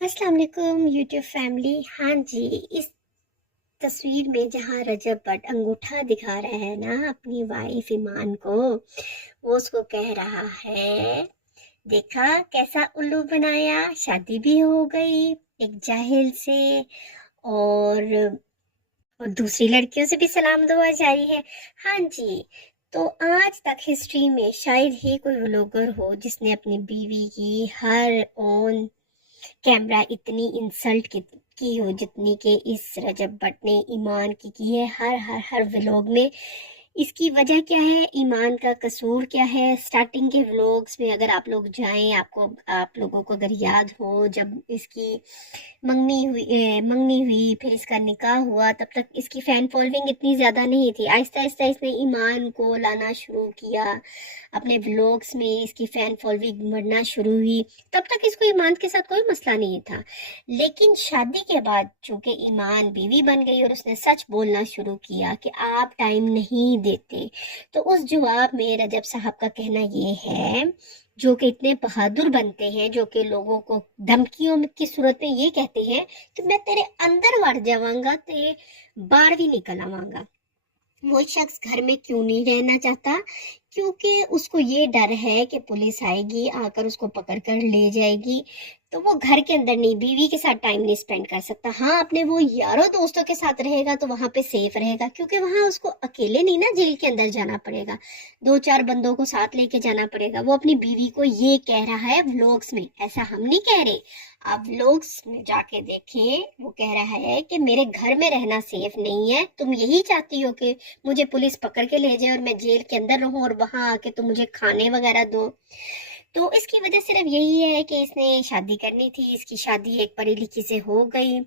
अस्सलाम वालेकुम YouTube family. हाँ जी, इस तस्वीर में जहाँ रजब बट अंगूठा दिखा रहा है ना अपनी वाइफ ईमान को, वो उसको कह रहा है, देखा कैसा उल्लू बनाया, शादी भी हो गई एक जाहिल से। और दूसरी लड़कियों से भी सलाम दुआ जारी है। हाँ जी। तो आज तक हिस्ट्री में शायद ही कोई व्लॉगर हो जिसने अपनी बीवी की हर ऑन कैमरा इतनी इंसल्ट की हो जितनी कि इस रजब भट्ट ने ईमान की है हर व्लॉग में। इसकी वजह क्या है, ईमान का कसूर क्या है? स्टार्टिंग के व्लॉग्स में अगर आप लोग जाएं, आप लोगों को अगर याद हो, जब इसकी मंगनी हुई फिर इसका निकाह हुआ, तब तक इसकी फैन फॉलोइंग इतनी ज़्यादा नहीं थी। आहिस्ता आहिस्ता इसने ईमान को लाना शुरू किया अपने व्लॉग्स में, इसकी फैन फॉलोइंग बढ़ना शुरू हुई। तब तक इसको ईमान के साथ कोई मसला नहीं था, लेकिन शादी के बाद चूंकि ईमान बीवी बन गई और उसने सच बोलना शुरू किया कि आप टाइम नहीं देते, तो उस जवाब में रजब साहब का कहना ये है, जो कि इतने बहादुर बनते हैं, जो कि लोगों को धमकियों की सूरत में ये कहते हैं कि मैं तेरे अंदर बढ़ जाऊंगा, तेरे बाहर भी निकल आवांगा। वो शख्स घर में क्यों नहीं रहना चाहता? क्योंकि उसको ये डर है कि पुलिस आएगी, आकर उसको पकड़ कर ले जाएगी, तो वो घर के अंदर नहीं, बीवी के साथ टाइम नहीं स्पेंड कर सकता। हाँ, अपने वो यारों दोस्तों के साथ रहेगा तो वहां पे सेफ रहेगा, क्योंकि वहां उसको अकेले नहीं ना जेल के अंदर जाना पड़ेगा, दो चार बंदों को साथ लेके जाना पड़ेगा। वो अपनी बीवी को ये कह रहा है व्लॉग्स में, ऐसा हम नहीं कह रहे, आप व्लॉग्स में जाके देखें। वो कह रहा है कि मेरे घर में रहना सेफ नहीं है, तुम यही चाहती हो कि मुझे पुलिस पकड़ के ले जाए और मैं जेल के अंदर रहूं और वहां आके तुम मुझे खाने वगैरह दो। तो इसकी वजह सिर्फ यही है कि इसने शादी करनी थी, इसकी शादी एक पढ़ी लिखी से हो गई,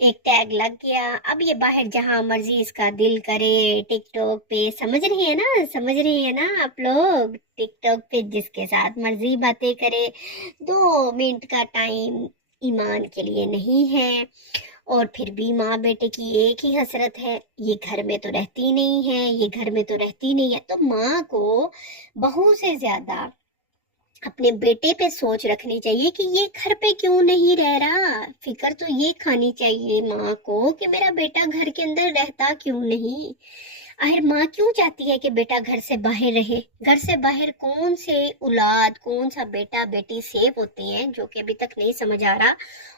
एक टैग लग गया। अब ये बाहर जहां मर्जी इसका दिल करे, टिकटॉक पे, समझ रही है ना आप लोग, टिकटॉक पे जिसके साथ मर्जी बातें करे। 2 मिनट का टाइम ईमान के लिए नहीं है। और फिर भी माँ बेटे की एक ही हसरत है, ये घर में तो रहती नहीं है, ये घर में तो रहती नहीं है। तो माँ को बहू से ज्यादा अपने बेटे पे सोच रखनी चाहिए कि ये घर पे क्यों नहीं रह रहा। फिक्र तो ये खानी चाहिए माँ को कि मेरा बेटा घर के अंदर रहता क्यों नहीं। आखिर माँ क्यों चाहती है कि बेटा घर से बाहर रहे? घर से बाहर कौन से औलाद, कौन सा बेटा बेटी सेफ होते हैं, जो कि अभी तक नहीं समझ आ रहा।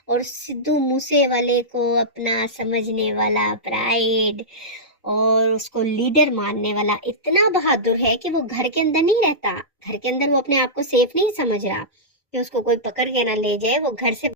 और सिद्धू मूसे वाले को अपना समझने वाला प्राइड और उसको लीडर मानने वाला इतना बहादुर है कि वो घर के अंदर नहीं रहता, घर के अंदर वो अपने आप को सेफ नहीं समझ रहा कि उसको कोई पकड़ के ना ले जाए, वो घर से